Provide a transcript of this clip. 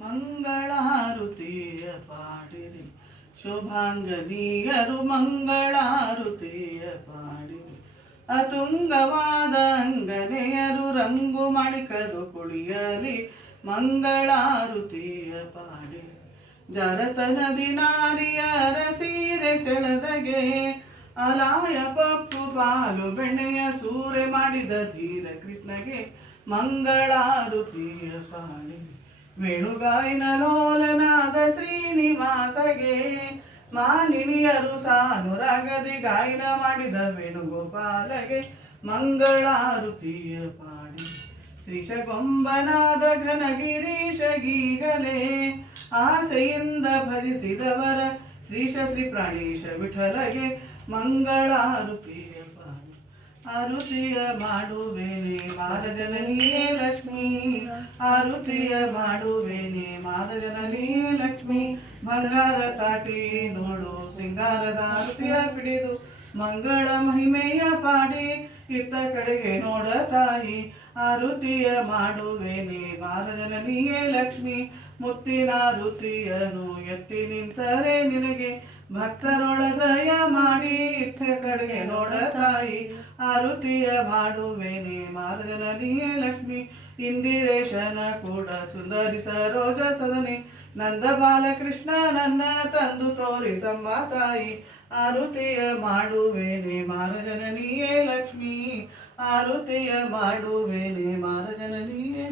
ಮಂಗಳಾರುತಿಯ ಪಾಡಿರಿ ಶುಭಾಂಗನೀಯರು ಮಂಗಳಾರುತಿಯ ಪಾಡಿರಿ ಅತುಂಗವಾದ ಅಂಗನೆಯರು ರಂಗು ಮಣಿಕದು ಕುಳಿಯಲಿ ಮಂಗಳಾರುತಿಯ ಪಾಡಿರಿ ಜರತನದಿ ನಾರಿಯರ ಸೀರೆ ಸೆಳೆದಗೆ ಅಲಾಯ ಪಪ್ಪು ಪಾಲು ಬೆಣ್ಣೆಯ ಸೂರೆ ಮಾಡಿದ ಧೀರ ಕೃಷ್ಣಗೆ ಮಂಗಳಾರುತಿಯ ಪಾಡಿರಿ ವೇಣುಗಾಯನ ಲೋಲನಾದ ಶ್ರೀನಿವಾಸಗೆ ಮಾನಿನಿಯರು ಸಾನುರಾಗದಿ ಗಾಯನ ಮಾಡಿದ ವೇಣುಗೋಪಾಲಗೆ ಮಂಗಳಾರುತಿಯ ಪಾಡಿ ಶ್ರೀಶಗೊಂಬನಾದ ಘನಗಿರೀಶಗೀಗಲೇ ಆಸೆಯಿಂದ ಭಜಿಸಿದವರ ಶ್ರೀಶ ಶ್ರೀ ಪ್ರಾಣೇಶ ವಿಠಲಗೆ ಮಂಗಳಾರುತಿಯ ಪಾಡಿ ಆರುತಿಯ ಮಾಡುವೇನೆ ಮಾರಜನನಿಯೇ ಲಕ್ಷ್ಮೀ ಆರುತಿಯ ಮಾಡುವೇನೆ ಮಾರಜನನಿಯೇ ಲಕ್ಷ್ಮೀ ಬಂಗಾರ ತಾಟಿ ನೋಡು ಸಿಂಗಾರದ ಆರುತಿಯ ಪಿಡಿದು ಮಂಗಳ ಮಹಿಮೆಯ ಪಾಡಿ ಇತ್ತ ಕಡೆಗೆ ನೋಡ ತಾಯಿ ಆರುತಿಯ ಮಾಡುವೇನೆ ಮಾರಜನನಿಯೇ ಲಕ್ಷ್ಮೀ ಮುತ್ತಿನ ಆರುತಿಯನು ಎತ್ತಿ ನಿಂತರೆ ನಿನಗೆ ಭಕ್ತರೊಳದಯ ಮಾಡಿ ಇತ್ತ ಕಡೆಗೆ ನೋಡ ತಾಯಿ ಆರುತಿಯ ಮಾಡುವೇನೆ ಮಾರಜನನಿಯೇ ಲಕ್ಷ್ಮಿ ಇಂದಿರೇಶನ ಕೂಡ ಸುಂದರಿ ಸರೋಜ ಸದನೆ ನಂದ ಬಾಲಕೃಷ್ಣ ನನ್ನ ತಂದು ತೋರಿಸಮ್ಮ ತಾಯಿ ಆರುತಿಯ ಮಾಡುವೇನೆ ಮಾರಜನನಿಯೇ ಲಕ್ಷ್ಮಿ ಆರುತಿಯ ಮಾಡುವೇನೆ ಮಾರಜನನಿಯೇ.